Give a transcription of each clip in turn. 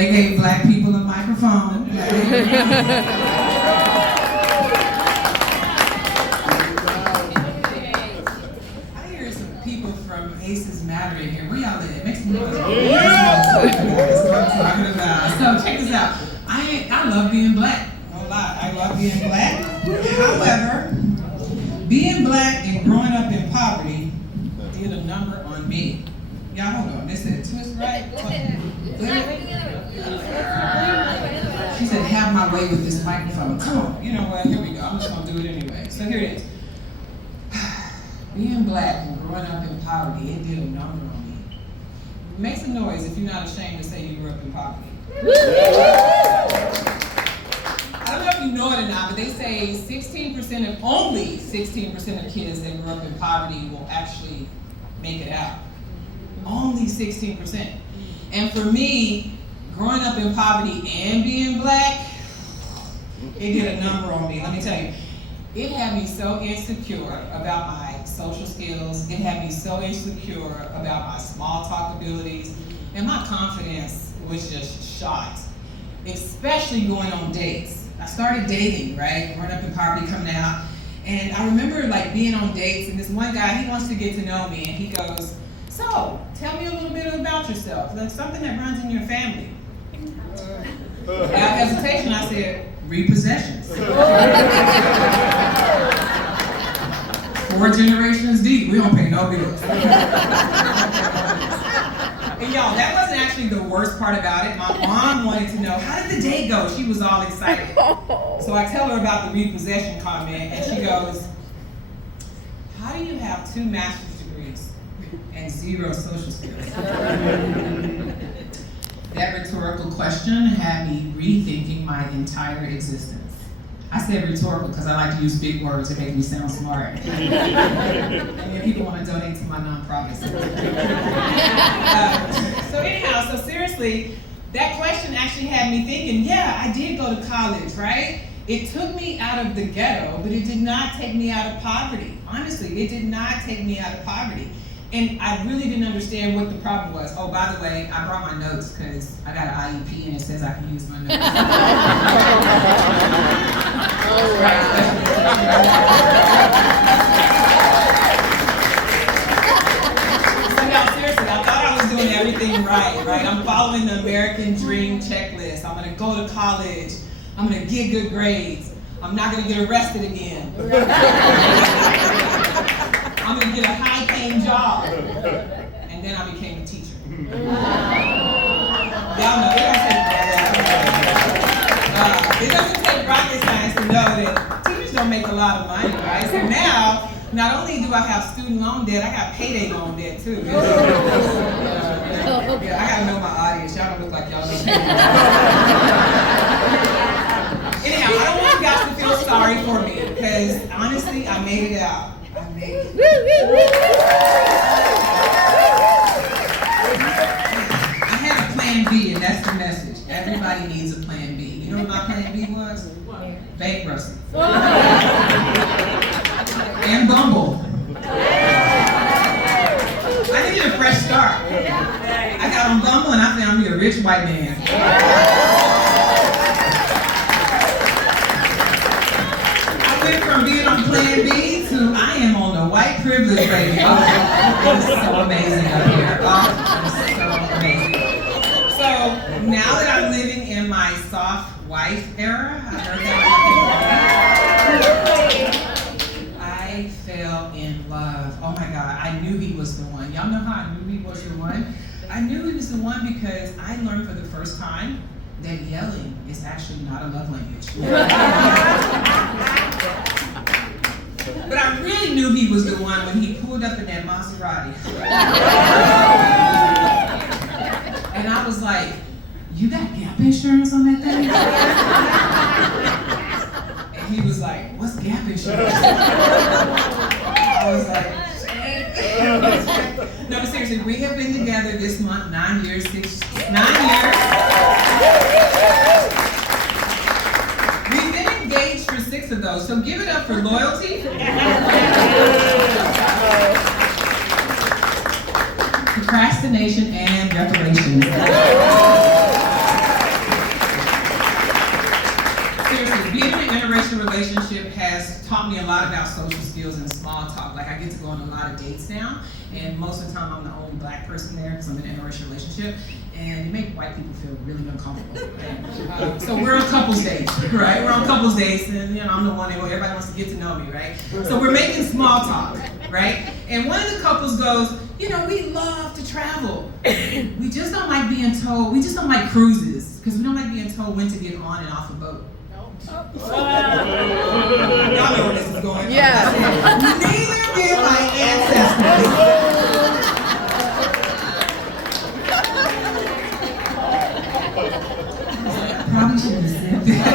They gave black people a microphone. I hear some people from Aces Matter in here. Where y'all live? Make some noise. That's what I'm talking about. So check this out. I love being black. No lie, I love being black. However, being black and growing up in poverty did a number on me. Y'all hold on. This is twist right. She said, "Have my way with this microphone." Come on. You know what? Here we go. I'm just gonna do it anyway. So here it is. Being black and growing up in poverty, it did a number on me. Make some noise if you're not ashamed to say you grew up in poverty. I don't know if you know it or not, but they say only 16% of kids that grew up in poverty will actually make it out. Only 16%. And for me, growing up in poverty and being black, it did a number on me. Let me tell you, it had me so insecure about my social skills. It had me so insecure about my small talk abilities, and my confidence was just shot, especially going on dates. I started dating, right? Growing up in poverty, coming out. And I remember like being on dates, and this one guy, he wants to get to know me, and he goes, "So, tell me a little bit about yourself. Like something that runs in your family." Without hesitation, I said, "Repossessions." 4 generations deep, we don't pay no bills. And y'all, that wasn't actually the worst part about it. My mom wanted to know, how did the date go? She was all excited. So I tell her about the repossession comment, and she goes, "How do you have 2 master's degrees and 0 social skills?" That rhetorical question had me rethinking my entire existence. I said rhetorical because I like to use big words that make me sound smart. And then people want to donate to my nonprofit. So anyhow, so seriously, that question actually had me thinking, yeah, I did go to college, right? It took me out of the ghetto, but it did not take me out of poverty. Honestly, it did not take me out of poverty. And I really didn't understand what the problem was. Oh, by the way, I brought my notes because I got an IEP and it says I can use my notes. So y'all, seriously, I thought I was doing everything right? I'm following the American Dream checklist. I'm gonna go to college. I'm gonna get good grades. I'm not gonna get arrested again. I'm gonna get a high-paying job. And then I became a teacher. Y'all know, it doesn't take rocket science to know that teachers don't make a lot of money, right? So now, not only do I have student loan debt, I got payday loan debt too. Yeah, I gotta know my audience. Y'all don't look like y'all know payday. Anyhow, I don't want you guys to feel sorry for me because honestly, I made it out. I had a plan B, and that's the message. Everybody needs a plan B. You know what my plan B was? Bankruptcy. And Bumble. I needed a fresh start. I got on Bumble and I found me a rich white man. I went from being on plan B to I am on the white privilege, baby. Oh, it's so amazing up here. Oh, it's so amazing. So now that I'm living in my soft wife era, I fell in love. Oh my God, I knew he was the one. Y'all know how I knew he was the one? I knew he was the one because I learned for the first time that yelling is actually not a love language. But I really knew he was the one when he pulled up in that Maserati. And I was like, "You got Gap insurance on that thing?" And he was like, "What's Gap insurance?" I was like, "Shit." No, but seriously, we have been together this month 9 years. We've been engaged for 6 of those, so give it up for loyalty, procrastination, and reparations. interracial relationship has taught me a lot about social skills and small talk. Like I get to go on a lot of dates now, and most of the time I'm the only black person there because I'm in an interracial relationship, and it makes white people feel really uncomfortable. Right? So we're on couples dates, right? We're on couples dates, and I'm the one that everybody wants to get to know me, right? So we're making small talk, right? And one of the couples goes, we love to travel. We just don't like being told, we just don't like cruises, because we don't like being told when to get on and off a boat. Y'all know where this is going. Yeah. Neither did my ancestors. Probably shouldn't have said that.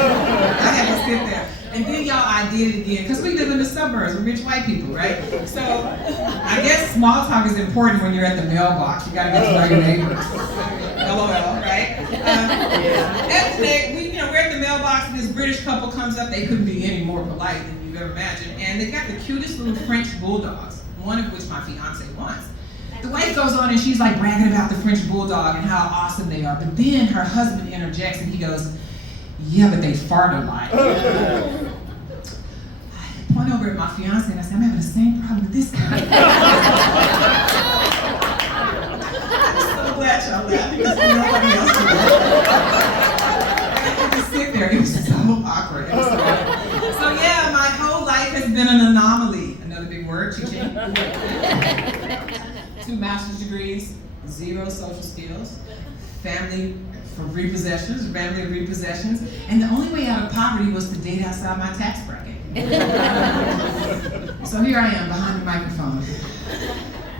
I had to sit there. And then I did it again, because we live in the suburbs, we're rich white people, right? So I guess small talk is important when you're at the mailbox. You gotta get to know your neighbors. LOL, right? We're at the mailbox, and this British couple comes up. They couldn't be any more polite than you've ever imagined. And they got the cutest little French bulldogs, one of which my fiance wants. The wife goes on and she's like bragging about the French bulldog and how awesome they are. But then her husband interjects and he goes, yeah, but they fart a lot. I point over at my fiance and I said, I'm having the same problem with this guy. I'm so glad y'all laughed because nobody else did. Sit there. It was so awkward. So yeah, my whole life has been an anomaly. Another big word, ching-ching. 2 master's degrees, 0 social skills, family of repossessions, and the only way out of poverty was to date outside my tax bracket. So here I am behind the microphone.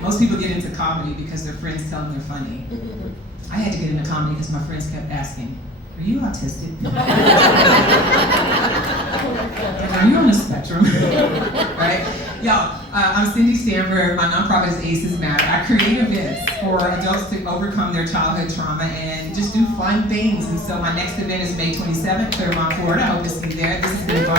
Most people get into comedy because their friends tell them they're funny. I had to get into comedy because my friends kept asking, are you autistic? Are you on the spectrum? Right? Y'all, I'm Cindy Stanford. My nonprofit is ACEs Matter. I create events for adults to overcome their childhood trauma and just do fun things. And so my next event is May 27th, Claremont, Florida. I hope to see you there. This has been fun.